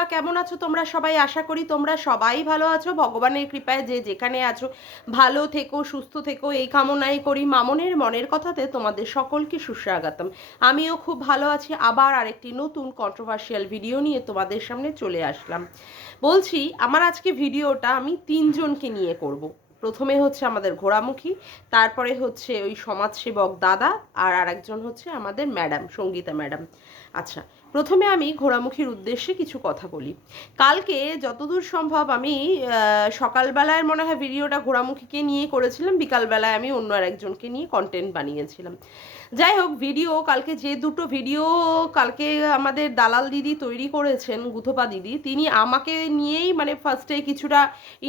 বন্ধুরা, কেমন আছো তোমরা সবাই? আশা করি তোমরা সবাই ভালো আছো। ভগবানের কৃপায় যে যেখানে আছো ভালো থেকো, সুস্থ থেকো, এই কামনাই করি। মামনের মনের কথাতে তোমাদের সকলকে সুস্বাগতম। আমিও খুব ভালো আছি। আবার আরেকটি নতুন কন্ট্রোভার্সিয়াল ভিডিও নিয়ে তোমাদের সামনে চলে আসলাম। বলছি, আমার আজকে ভিডিওটা আমি তিনজনকে নিয়ে করব। প্রথমে হচ্ছে আমাদের ঘোড়ামুখী, তারপরে হচ্ছে ওই সমাজসেবক দাদা, আর আরেকজন হচ্ছে আমাদের ম্যাডাম, সঙ্গীতা ম্যাডাম। আচ্ছা, প্রথমে আমি ঘোড়ামুখীর উদ্দেশ্যে কিছু কথা বলি। কালকে যতদূর সম্ভব আমি সকালবেলায় মনে হয় ভিডিওটা ঘোড়ামুখীকে নিয়ে করেছিলাম, বিকালবেলায় আমি অন্য আরেকজনকে নিয়ে কন্টেন্ট বানিয়েছিলাম। যাই হোক, ভিডিও কালকে যে দুটো ভিডিও কালকে আমাদের দালাল দিদি তৈরি করেছেন, গুথপা দিদি, তিনি আমাকে নিয়েই মানে ফার্স্টে কিছুটা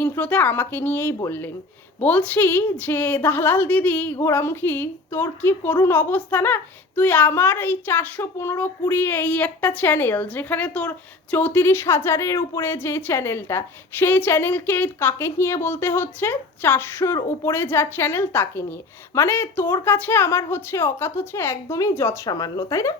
ইন্ট্রোতে আমাকে নিয়েই বললেন। বলছি যে দালাল দিদি ঘোড়ামুখী, তোর কি করুণ অবস্থা না? তুই আমার এই 415-20 এই একটা চ্যানেল, যেখানে তোর 34,000-এর উপরে যে চ্যানেলটা, সেই চ্যানেলকে কাকে নিয়ে বলতে হচ্ছে? 400-র উপরে যার চ্যানেল তাকে নিয়ে। মানে তোর কাছে আমার হচ্ছে অকাত হচ্ছে একদমই যৎ সামান্য, তাই না?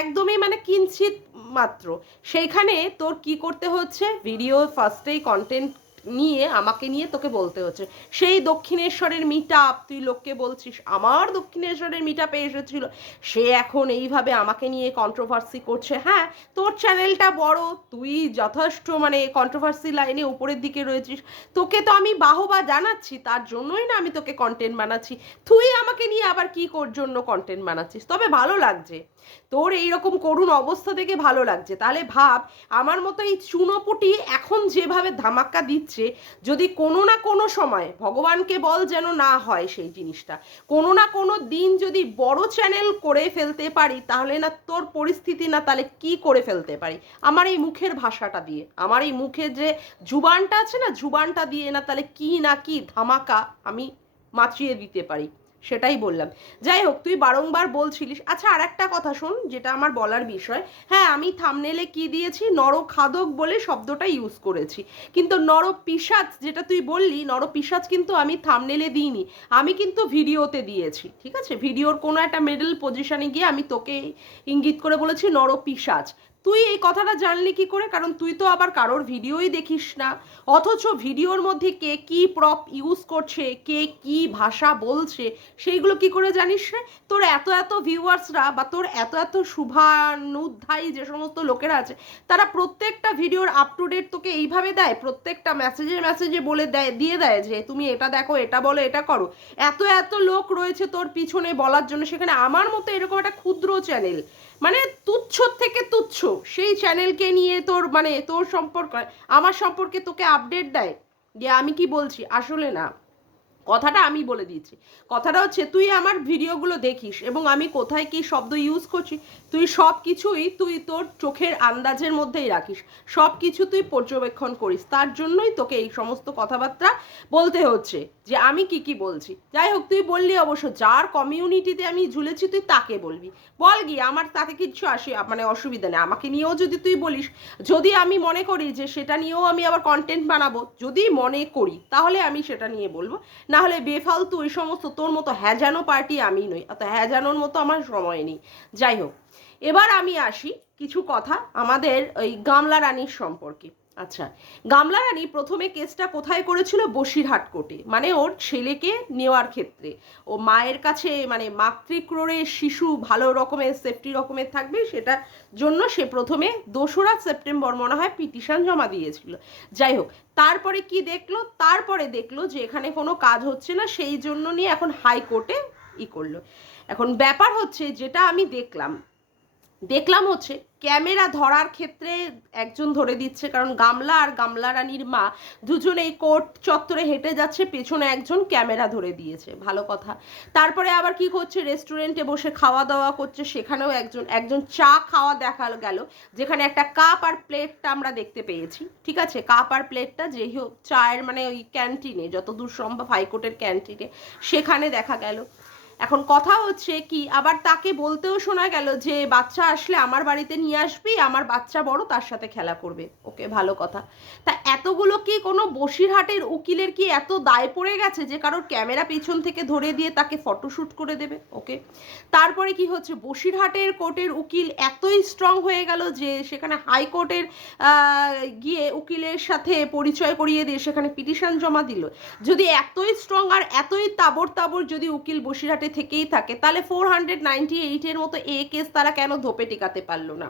একদমই মানে কিঞ্চিত মাত্র। সেইখানে তোর কি করতে হচ্ছে? ভিডিও ফার্স্টেই কন্টেন্ট নিয়ে আমাকে নিয়ে তোকে বলতে হচ্ছে সেই দক্ষিণেশ্বরের মিট আপ, তুই লোককে বলছিস আমার দক্ষিণেশ্বরের মিট আপে এসেছিল, সে এখন এইভাবে আমাকে নিয়ে কন্ট্রোভার্সি করছে। হ্যাঁ, তোর চ্যানেলটা বড়, তুই যথেষ্ট মানে কন্ট্রোভার্সি লাইনে উপরের দিকে রয়েছিস, তোকে তো আমি বাহবা জানাচ্ছি, তার জন্যই না আমি তোকে কন্টেন্ট বানাচ্ছি। তুই আমাকে নিয়ে আবার কি জন্য কন্টেন্ট বানাচ্ছিস? তবে ভালো লাগছে তোর এইরকম করুণ অবস্থা থেকে, ভালো লাগছে। তাহলে ভাব, আমার মতো এই চুনোপুটি এখন যেভাবে ধামাক্কা দিচ্ছে, যদি কোনো না কোনো সময়, ভগবানকে বল যেন না হয় সেই জিনিসটা, কোনো না কোনো দিন যদি বড় চ্যানেল করে ফেলতে পারি, তাহলে না তোর পরিস্থিতি না তাহলে কি করে ফেলতে পারি আমার এই মুখের ভাষাটা দিয়ে, আমার এই মুখের যে জুবানটা আছে না, জুবানটা দিয়ে না তাহলে কি না কি ধামাকা আমি মাচিয়ে দিতে পারি, সেটাই বললাম। যাই হোক, তুই বারংবার বলছিলিস। আচ্ছা, আর একটা কথা শোন, যেটা আমার বলার বিষয়। হ্যাঁ, আমি থামনেলে কি দিয়েছি, নরখাদক বলে শব্দটা ইউজ করেছি, কিন্তু নরপিশাচ যেটা তুই বললি, নরপিশাচ কিন্তু আমি থামনেলে দিইনি, আমি কিন্তু ভিডিওতে দিয়েছি। ঠিক আছে, ভিডিওর কোনো একটা মিডল পজিশনে গিয়ে আমি তোকে ইঙ্গিত করে বলেছি নরপিশাচ। তুই এই কথাটা জানলি কি করে? কারণ তুই তো আবার কারোর ভিডিওই দেখিস না, অথচ ভিডিওর মধ্যে কে কি প্রপ ইউজ করছে, কে কি ভাষা বলছে, সেইগুলো কি করে জানিস রে? তোর এত এত ভিউয়ার্সরা বা তোর এত এত শুভানুধ্যায়ী যে সমস্ত লোকেরা আছে, তারা প্রত্যেকটা ভিডিওর আপ টু ডেট তোকে এইভাবে দেয়, প্রত্যেকটা মেসেজে মেসেজে বলে দেয়, দিয়ে দেয় যে তুমি এটা দেখো, এটা বলো, এটা করো। এত এত লোক রয়েছে তোর পিছনে বলার জন্য, সেখানে আমার মতো এরকম একটা ক্ষুদ্র চ্যানেল, মানে তুচ্ছ থেকে তুচ্ছ, সেই চ্যানেলকে নিয়ে তোর মানে তোর সম্পর্ক, আমার সম্পর্কে তোকে আপডেট দেয় যে আমি কি বলছি? আসলে না, কথাটা আমি বলে দিয়েছি। কথাটা হচ্ছে, তুই আমার ভিডিওগুলো দেখিস এবং আমি কোথায় কি শব্দ ইউজ করছি, তুই সব কিছুই তুই তোর চোখের আন্দাজের মধ্যেই রাখিস, সব কিছু তুই পর্যবেক্ষণ করিস, তার জন্যই তোকে এই সমস্ত কথাবার্তা বলতে হচ্ছে যে আমি কি কি বলছি। যাই হোক, তুই বললি অবশ্য যার কমিউনিটিতে আমি ঝুলেছি তুই তাকে বলবি, বল গিয়ে, আমার তাতে কিছু আসে মানে অসুবিধা নেই। আমাকে নিয়েও যদি তুই বলিস, যদি আমি মনে করি যে সেটা নিয়েও আমি আবার কন্টেন্ট বানাবো, যদি মনে করি, তাহলে আমি সেটা নিয়ে বলবো। না হলে বেফালতু ওই সমস্ত তোর মতো হ্যাজানো পার্টি আমি নই, অত হ্যাজানোর মতো আমার সময় নেই। যাই হোক, এবার আমি আসি কিছু কথা আমাদের ওই গামলা রানীর সম্পর্কে। আচ্ছা, গামলা রানী প্রথমে কেসটা কোথায় করেছিল? বসিরহাট কোর্টে, মানে ওর ছেলেকে নেওয়ার ক্ষেত্রে। ও মায়ের কাছে মানে মাতৃক্রোড়ে শিশু ভালো রকমের সেফটি রকমের থাকবে, সেটার জন্য সে প্রথমে 2রা সেপ্টেম্বর মনে হয় পিটিশন জমা দিয়েছিল। যাই হোক, তারপরে কি দেখলো? তারপরে দেখলো যে এখানে কোনো কাজ হচ্ছে না, সেই জন্য নিয়ে এখন হাইকোর্টে করলো। এখন ব্যাপার হচ্ছে, যেটা আমি দেখলাম হচ্ছে ক্যামেরা ধরার ক্ষেত্রে একজন ধরে দিচ্ছে, কারণ গামলা আর গামলা রানীর মা দুজনেই কোর্ট চত্বরে হেঁটে যাচ্ছে, পেছনে একজন ক্যামেরা ধরে দিয়েছে, ভালো কথা। তারপরে আবার কি করছে, রেস্টুরেন্টে বসে খাওয়া দাওয়া করছে, সেখানেও একজন একজন চা খাওয়া দেখা গেল, যেখানে একটা কাপ আর প্লেটটা আমরা দেখতে পেয়েছি। ঠিক আছে, কাপ আর প্লেটটা যেই হোক চায়ের মানে ওই ক্যান্টিনে, যতদূর সম্ভব হাইকোর্টের ক্যান্টিনে, সেখানে দেখা গেল। এখন কথা হচ্ছে কি, আবার তাকে বলতেও শোনা গেল যে বাচ্চা আসলে আমার বাড়িতে নিয়ে আসবি, আমার বাচ্চা বড়, তার সাথে খেলা করবে। ওকে, ভালো কথা। তা এতগুলো কি কোনো বসিরহাটের উকিলের কি এত দায় পড়ে গেছে যে কারোর ক্যামেরা পেছন থেকে ধরে দিয়ে তাকে ফটোশ্যুট করে দেবে? ওকে, তারপরে কি হচ্ছে, বসিরহাটের কোর্টের উকিল এতই স্ট্রং হয়ে গেল যে সেখানে হাইকোর্টের গিয়ে উকিলের সাথে পরিচয় করিয়ে দিয়ে সেখানে পিটিশন জমা দিল। যদি এতই স্ট্রং আর এতই তাবড় তাবড় যদি উকিল বসিরহাটে থেকেই থাকে, তাহলে 498-এর মতো কেস তারা কেন ধোপে টেকাতে পারলো না?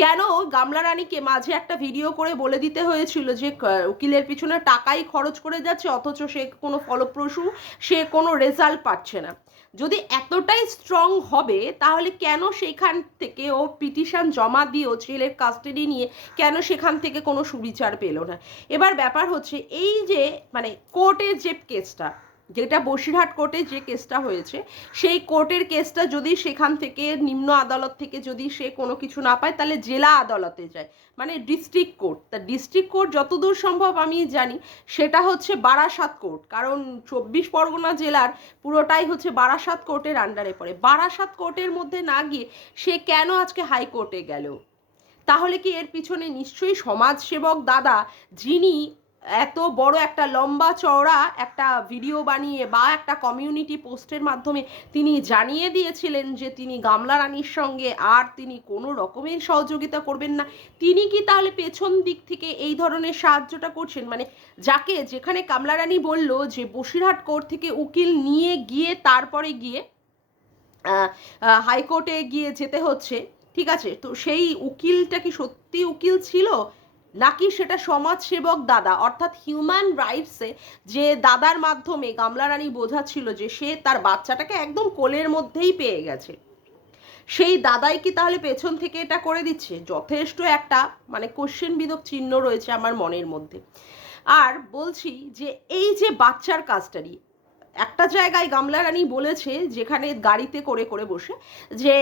কেন গামলা রানীকে মাঝে একটা ভিডিও করে বলে দিতে হয়েছিল যে উকিলের পিছনে টাকাই খরচ করে যাচ্ছে, অথচ সে কোনো ফলপ্রসূ, সে কোনো রেজাল্ট পাচ্ছে না? যদি এতটাই স্ট্রং হবে, তাহলে কেন সেখান থেকে ও পিটিশন জমা দিয়ে ও ছেলের কাস্টাডি নিয়ে কেন সেখান থেকে কোনো সুবিচার পেল না? এবার ব্যাপার হচ্ছে এই যে মানে কোর্টের যে কেসটা, যেটা বসিরহাট কোর্টে যে কেসটা হয়েছে, সেই কোর্টের কেসটা যদি সেখান থেকে নিম্ন আদালত থেকে যদি সে কোনো কিছু না পায়, তাহলে জেলা আদালতে যায়, মানে ডিস্ট্রিক্ট কোর্ট। তা ডিস্ট্রিক্ট কোর্ট যতদূর সম্ভব আমি জানি সেটা হচ্ছে বারাসাত কোর্ট, কারণ 24 পরগনা জেলার পুরোটাই হচ্ছে বারাসাত কোর্টের আন্ডারে পড়ে। বারাসাত কোর্টের মধ্যে না গিয়ে সে কেন আজকে হাইকোর্টে গেল? তাহলে কি এর পিছনে নিশ্চয়ই সমাজসেবক দাদা, যিনি এত বড় একটা লম্বা চওড়া একটা ভিডিও বানিয়ে বা একটা কমিউনিটি পোস্টের মাধ্যমে তিনি জানিয়ে দিয়েছিলেন যে তিনি গামলা রানীর সঙ্গে আর তিনি কোনো রকমের সহযোগিতা করবেন না, তিনি কি তাহলে পেছন দিক থেকে এই ধরনের সাহায্যটা করছেন? মানে যাকে, যেখানে গামলা রানী বলল যে বসিরহাট কোর্ট থেকে উকিল নিয়ে গিয়ে তারপরে গিয়ে হাইকোর্টে গিয়ে যেতে হচ্ছে, ঠিক আছে, তো সেই উকিলটা কি সত্যি উকিল ছিল, নাকি সেটা সমাজসেবক দাদা, অর্থাৎ হিউম্যান রাইটসে যে দাদার মাধ্যমে গামলা রানী বোঝাচ্ছিল যে সে তার বাচ্চাটাকে একদম কোলের মধ্যেই পেয়ে গেছে, সেই দাদাই কি তাহলে পেছন থেকে এটা করে দিচ্ছে? যথেষ্ট একটা মানে কোশ্চেন বিধক চিহ্ন রয়েছে আমার মনের মধ্যে। আর বলছি যে এই যে বাচ্চার কাস্টাডি, একটা জায়গায় গামলা রানী বলেছে, যেখানে গাড়িতে করে করে বসে, যে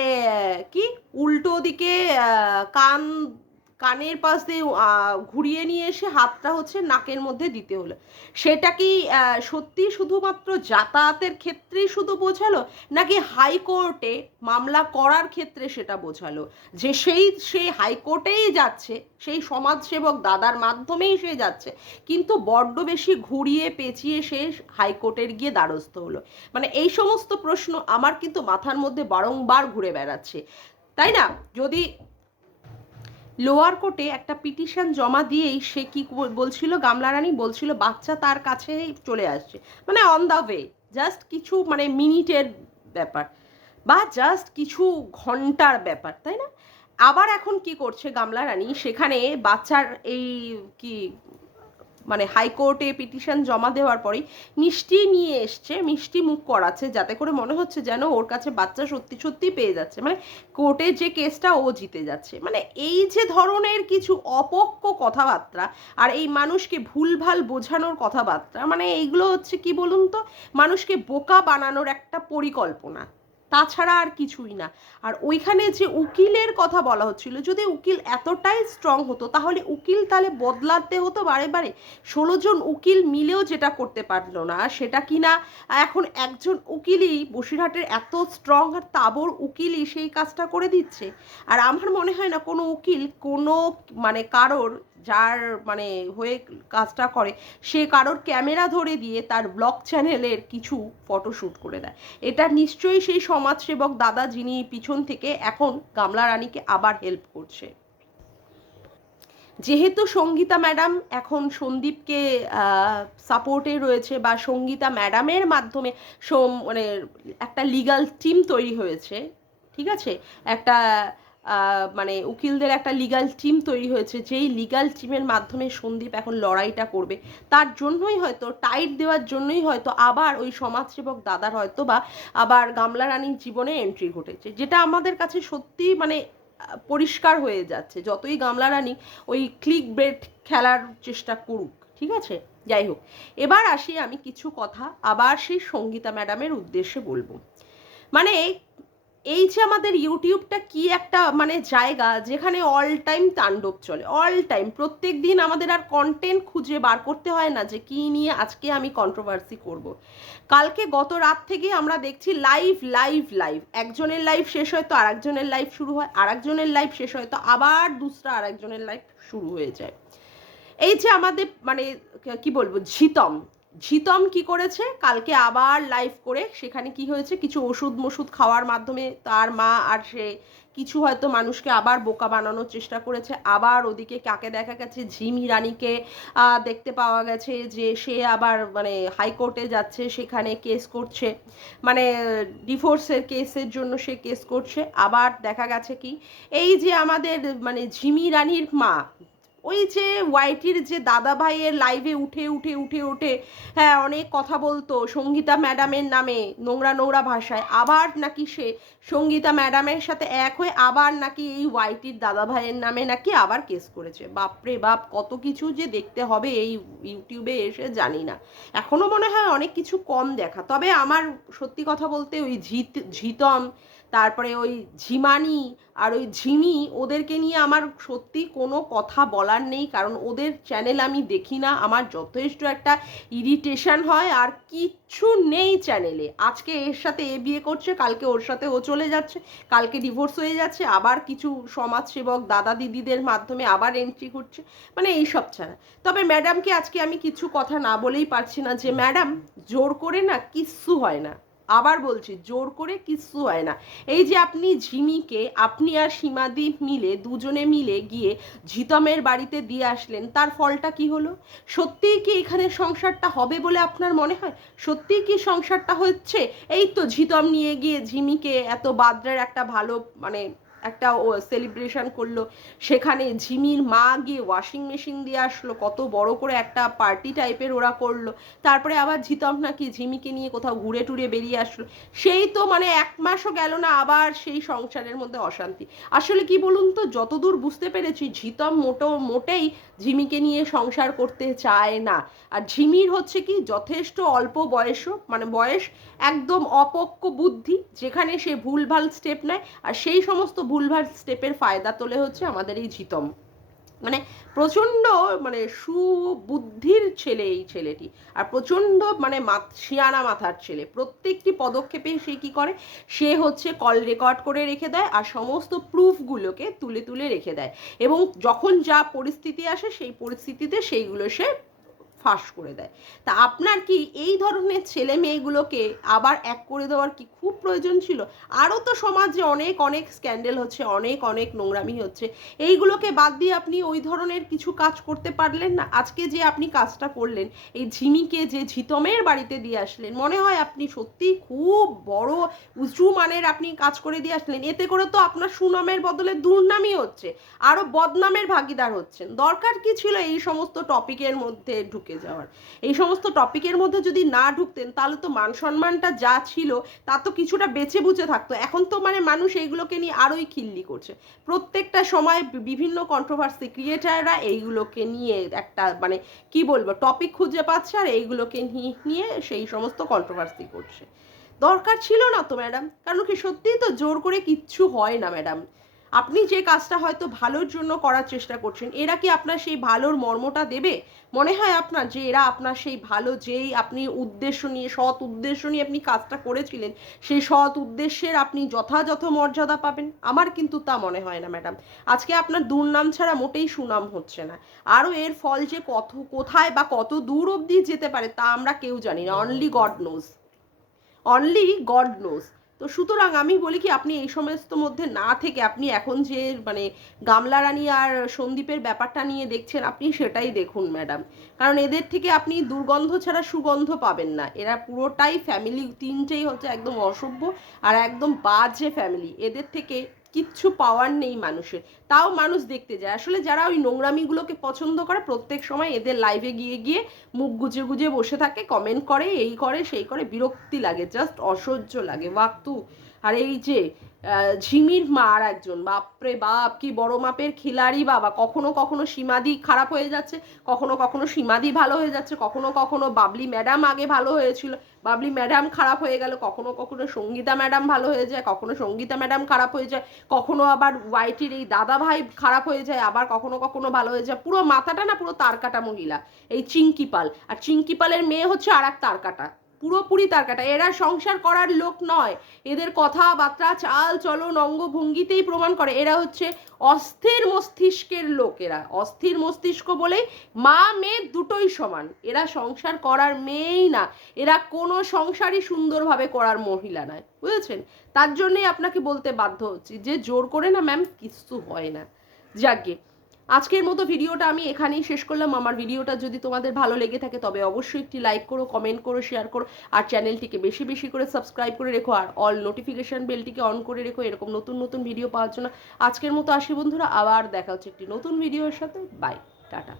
কি উল্টো দিকে কানের পাশ দিয়ে ঘুরিয়ে নিয়ে এসে হাতটা হচ্ছে নাকের মধ্যে দিতে হলো। সেটা কি সত্যি শুধুমাত্র যাতায়াতের ক্ষেত্রেই শুধু বোঝালো, নাকি হাইকোর্টে মামলা করার ক্ষেত্রে সেটা বোঝালো যে সে হাইকোর্টেই যাচ্ছে, সেই সমাজসেবক দাদার মাধ্যমেই সে যাচ্ছে, কিন্তু বড্ড বেশি ঘুরিয়ে পেঁচিয়ে সে হাইকোর্টের গিয়ে দ্বারস্থ হলো? মানে এই সমস্ত প্রশ্ন আমার কিন্তু মাথার মধ্যে বারংবার ঘুরে বেড়াচ্ছে, তাই না? যদি লোয়ার কোর্টে একটা পিটিশন জমা দিয়েই সে কি বলছিল, গামলা রানী বলছিল বাচ্চা তার কাছে চলে আসছে, মানে অন দ্য ওয়ে, জাস্ট কিছু মানে মিনিটের ব্যাপার বা জাস্ট কিছু ঘন্টার ব্যাপার, তাই না? আবার এখন কি করছে গামলা রানী, সেখানে বাচ্চার এই কি মানে হাইকোর্টে পিটিশন জমা দেওয়ার পরেই মিষ্টি নিয়ে এসছে, মিষ্টি মুখ করাচ্ছে, যাতে করে মনে হচ্ছে যেন ওর কাছে বাচ্চা সত্যি সত্যি পেয়ে যাচ্ছে, মানে কোর্টের যে কেসটা ও জিতে যাচ্ছে। মানে এই যে ধরনের কিছু অপক্ক কথাবার্তা আর এই মানুষকে ভুলভাল বোঝানোর কথাবার্তা, মানে এইগুলো হচ্ছে কি বলুন তো, মানুষকে বোকা বানানোর একটা পরিকল্পনা, তাছাড়া আর কিছুই না। আর ওইখানে যে উকিলের কথা বলা হচ্ছিল, যদি উকিল এতটাই স্ট্রং হতো, তাহলে উকিল তাহলে বদলাতে হতো বারে বারে। 16 জন উকিল মিলেও যেটা করতে পারলো না, সেটা কি না এখন একজন উকিলই, বসিরহাটের এত স্ট্রং আর তাবড় উকিলই সেই কাজটা করে দিচ্ছে? আর আমার মনে হয় না কোনো উকিল কোনো মানে কারোর যার মানে হয়ে কাজটা করে, সে কারোর ক্যামেরা ধরে দিয়ে তার ব্লগ চ্যানেলের কিছু ফটোশ্যুট করে দেয়। এটা নিশ্চয়ই সেই সমাজসেবক দাদা, যিনি পিছন থেকে এখন গামলা রানীকে আবার হেল্প করছে। যেহেতু সঙ্গীতা ম্যাডাম এখন সন্দীপকে সাপোর্টে রয়েছে, বা সঙ্গীতা ম্যাডামের মাধ্যমে মানে একটা লিগাল টিম তৈরি হয়েছে, ঠিক আছে, একটা মানে উকিলদের একটা লিগাল টিম তৈরি হয়েছে, যেই লিগাল টিমের মাধ্যমে সন্দীপ এখন লড়াইটা করবে, তার জন্যই হয়তো, টাইট দেওয়ার জন্যই হয়তো আবার ওই সমাজসেবক দাদার হয়তো বা আবার গামলা রানীর জীবনে এন্ট্রি ঘটেছে, যেটা আমাদের কাছে সত্যি মানে পরিষ্কার হয়ে যাচ্ছে, যতই গামলা রানী ওই ক্লিক বেট খেলার চেষ্টা করুক, ঠিক আছে? যাই হোক, এবার আসি আমি কিছু কথা আবার সেই সঙ্গীতা ম্যাডামের উদ্দেশ্যে বলবো। মানে এই যে আমাদের ইউটিউবটা কি একটা মানে জায়গা যেখানে অল টাইম তাণ্ডব চলে, অল টাইম প্রত্যেক দিন আমাদের আর কন্টেন্ট খুঁজে বার করতে হয় না যে কি নিয়ে আজকে আমি কন্ট্রোভার্সি করব। কালকে গত রাত থেকে আমরা দেখছি লাইভ লাইভ লাইভ, একজনের লাইভ শেষ হয় তো আরেকজনের লাইভ শুরু হয়, আরেকজনের লাইভ শেষ হয় তো আবার দুসরা আরেকজনের লাইভ শুরু হয়ে যায়। এই যে আমাদের মানে কি বলবো, ঝিতম ঝিতম কি করেছে, কালকে আবার লাইভ করে সেখানে কি হয়েছে, কিছু ওষুধ মষুধ খাওয়ার মাধ্যমে তার মা আর সে কিছু হয়তো মানুষকে আবার বোকা বানানোর চেষ্টা করেছে। আবার ওদিকে কাকে দেখা গেছে, ঝিমি রানীকে দেখতে পাওয়া গেছে যে সে আবার মানে হাইকোর্টে যাচ্ছে, সেখানে কেস করছে, মানে ডিভোর্সের কেসের জন্য সে কেস করছে। আবার দেখা গেছে কি, এই যে আমাদের মানে ঝিমি রানীর মা, ওই যে ওয়াইটির যে দাদা ভাইয়ের লাইভে উঠে উঠে উঠে উঠে হ্যাঁ অনেক কথা বলতো সঙ্গীতা ম্যাডামের নামে নোংরা নোংরা ভাষায়, আবার নাকি সে সঙ্গীতা ম্যাডামের সাথে এক হয়ে আবার নাকি এই ওয়াইটির দাদা ভাইয়ের নামে নাকি আবার কেস করেছে। বাপরে বাপ, কত কিছু যে দেখতে হবে এই ইউটিউবে এসে জানি না, এখনো মনে হয় অনেক কিছু কম দেখা। তবে আমার সত্যি কথা বলতে ওই ঝিতম, তারপরে ওই ঝিমানি আর ওই ঝিমি, ওদেরকে নিয়ে আমার সত্যি কোনো কথা বলার নেই, কারণ ওদের চ্যানেল আমি দেখি না, আমার যথেষ্ট একটা ইরিটেশন হয়। আর কিচ্ছু নেই চ্যানেলে, আজকে এর সাথে এ বিয়ে করছে, কালকে ওর সাথে ও চলে যাচ্ছে, কালকে ডিভোর্স হয়ে যাচ্ছে, আবার কিছু সমাজসেবক দাদা দিদিদের মাধ্যমে আবার এন্ট্রি করছে, মানে এইসব ছাড়া। তবে ম্যাডামকে আজকে আমি কিছু কথা না বলেই পারছি না যে ম্যাডাম জোর করে না কিচ্ছু হয় না, আবার বলছি জোর করে কিচ্ছু হয় না। এই যে আপনি ঝিমিকে, আপনি আর সীমাদি মিলে দুজনে মিলে গিয়ে ঝিতমের বাড়িতে দিয়ে আসলেন, তার ফলটা কি হলো? সত্যিই কি এখানে সংসারটা হবে বলে আপনার মনে হয়? সত্যিই কি সংসারটা হচ্ছে? এই তো ঝিতম নিয়ে গিয়ে ঝিমিকে এত বাদ্রের একটা ভালো মানে একটা ও সেলিব্রেশন করলো, সেখানে ঝিমির মা গিয়ে ওয়াশিং মেশিন দিয়ে আসলো, কত বড় করে একটা পার্টি টাইপের ওরা করলো। তারপরে আবার ঝিতম নাকি ঝিমিকে নিয়ে কোথাও ঘুরে টুরে বেরিয়ে আসলো, সেই তো মানে 1 মাসও গেল না আবার সেই সংসারের মধ্যে অশান্তি। আসলে কি বলুন তো, যতদূর বুঝতে পেরেছি ঝিতম মোটেই ঝিমিকে নিয়ে সংসার করতে চায় না। আর ঝিমির হচ্ছে কি যথেষ্ট অল্প বয়সও মানে বয়স, একদম অপক্ক বুদ্ধি, যেখানে সে ভুলভাল স্টেপ নেয়, আর সেই সমস্ত ভুলভাল স্টেপের ফায়দা তোলে হচ্ছে আমাদের এই ঝিতম। মানে প্রচণ্ড মানে সুবুদ্ধির ছেলে এই ছেলেটি, আর প্রচণ্ড মানে শিয়ানা মাথার ছেলে। প্রত্যেকটি পদক্ষেপে সে কি করে, সে হচ্ছে কল রেকর্ড করে রেখে দেয় আর সমস্ত প্রুফগুলোকে তুলে তুলে রেখে দেয়, এবং যখন যা পরিস্থিতি আসে সেই পরিস্থিতিতে সেইগুলো সে ফাঁস করে দেয়। তা আপনার কি এই ধরনের ছেলে মেয়েগুলোকে আবার এক করে দেওয়ার কি খুব প্রয়োজন ছিল? আরও তো সমাজে অনেক অনেক স্ক্যান্ডেল হচ্ছে, অনেক অনেক নোংরামি হচ্ছে, এইগুলোকে বাদ দিয়ে আপনি ওই ধরনের কিছু কাজ করতে পারলেন না? আজকে যে আপনি কাজটা করলেন, এই ঝিমিকে যে ঝিতমের বাড়িতে দিয়ে আসলেন, মনে হয় আপনি সত্যিই খুব বড় উঁচু মানের আপনি কাজ করে দিয়ে আসলেন। এতে করে তো আপনার সুনামের বদলে দুর্নামই হচ্ছে, আরও বদনামের ভাগিদার হচ্ছেন। দরকার কি ছিল এই সমস্ত টপিকের মধ্যে ঢুকে যাওয়ার? এই সমস্ত টপিকের মধ্যে যদি না ঢুকতেন তাহলে তো মান সম্মানটা যা ছিল তা তো কিছুটা বেঁচে বুঝে থাকতো। এখন তো মানে মানুষ এইগুলোকে নিয়ে আরোই খিল্লি করছে। প্রত্যেকটা সময় বিভিন্ন কন্ট্রোভার্সি ক্রিয়েটাররা এইগুলোকে নিয়ে একটা মানে কি বলবো টপিক খুঁজে পাচ্ছে, আর এইগুলোকে নিয়ে সেই সমস্ত কন্ট্রোভার্সি করছে। দরকার ছিল না তো ম্যাডাম, কারণ কি সত্যিই তো জোর করে কিচ্ছু হয় না ম্যাডাম। আপনি যে কাজটা হয়তো ভালোর জন্য করার চেষ্টা করছেন, এরা কি আপনার সেই ভালোর মর্মটা দেবে? মনে হয় আপনার যে এরা আপনার সেই ভালো, যেই আপনি উদ্দেশ্য নিয়ে সৎ উদ্দেশ্য নিয়ে আপনি কাজটা করেছিলেন, সেই সৎ উদ্দেশ্যের আপনি যথাযথ মর্যাদা পাবেন? আমার কিন্তু তা মনে হয় না ম্যাডাম। আজকে আপনার দুর্নাম ছাড়া মোটেই সুনাম হচ্ছে না, আরও এর ফল যে কোথায় বা কত দূর অবধি যেতে পারে তা আমরা কেউ জানি না, only god nose, only god nose. তো সুতরাং আমি বলি কি, আপনি এই সমস্ত মধ্যে না থেকে আপনি এখন যে মানে গামলা রানী আর সন্দীপের ব্যাপারটা নিয়ে দেখছেন, আপনি সেটাই দেখুন ম্যাডাম। কারণ এদের থেকে আপনি দুর্গন্ধ ছাড়া সুগন্ধ পাবেন না। এরা পুরোটাই ফ্যামিলি, তিনটেই হচ্ছে একদম অসভ্য আর একদম বাজে ফ্যামিলি। এদের থেকে কিচ্ছু পাওয়ার নেই মানুষের, তাও মানুষ দেখতে যায়। আসলে যারা ওই নোংরামিগুলোকে পছন্দ করে প্রত্যেক সময় এদের লাইভে গিয়ে গিয়ে মুখ গুজে গুজে বসে থাকে, কমেন্ট করে, এই করে সেই করে, বিরক্তি লাগে, জাস্ট অসহ্য লাগে ওয়াক্তু। আর এই যে ঝিমির মা আর একজন, বাপরে বাপ কি বড় মাপের খিলাড়ি বাবা, কখনো কখনো সীমাদি খারাপ হয়ে যাচ্ছে, কখনো কখনো সীমাদি ভালো হয়ে যাচ্ছে, কখনো কখনো বাবলি ম্যাডাম আগে ভালো হয়েছিল, বাবলি ম্যাডাম খারাপ হয়ে গেল, কখনো কখনো সঙ্গীতা ম্যাডাম ভালো হয়ে যায়, কখনো সঙ্গীতা ম্যাডাম খারাপ হয়ে যায়, কখনো আবার ওয়াইটির এই দাদা ভাই খারাপ হয়ে যায়, আবার কখনো কখনো ভালো হয়ে যায়। পুরো মাথাটা না পুরো তারকাটা মহিলা এই চিঙ্কি পাল। আর চিঙ্কি পালের মেয়ে হচ্ছে আর এক তারকাটা, পুরোপুরি তারকাটা। এরা সংসার করার লোক নয়, এদের কথাবার্তা চাল চলন অঙ্গভঙ্গিতেই প্রমাণ করে এরা হচ্ছে অস্থির মস্তিষ্কের লোক। এরা অস্থির মস্তিষ্ক বলেই মা মেয়ে দুটোই সমান, এরা সংসার করার মেয়েই না, এরা কোনো সংসারই সুন্দরভাবে করার মহিলা নয়, বুঝেছেন? তার জন্যই আপনাকে বলতে বাধ্য হচ্ছি যে জোর করে না ম্যাম কিছু হয় না। যাকে আজকের মতো ভিডিওটা আমি এখানেই শেষ করলাম। আমার ভিডিওটা যদি তোমাদের ভালো লেগে থাকে তবে অবশ্যই একটি লাইক করো, কমেন্ট করো, শেয়ার করো, আর চ্যানেলটিকে বেশি বেশি করে সাবস্ক্রাইব করে রেখো, আর অল নোটিফিকেশন বেলটিকে অন করে রেখো এরকম নতুন নতুন ভিডিও পাওয়ার জন্য। আজকের মতো আসি বন্ধুরা, আবার দেখা হচ্ছে একটি নতুন ভিডিওর সাথে। Bye, tata.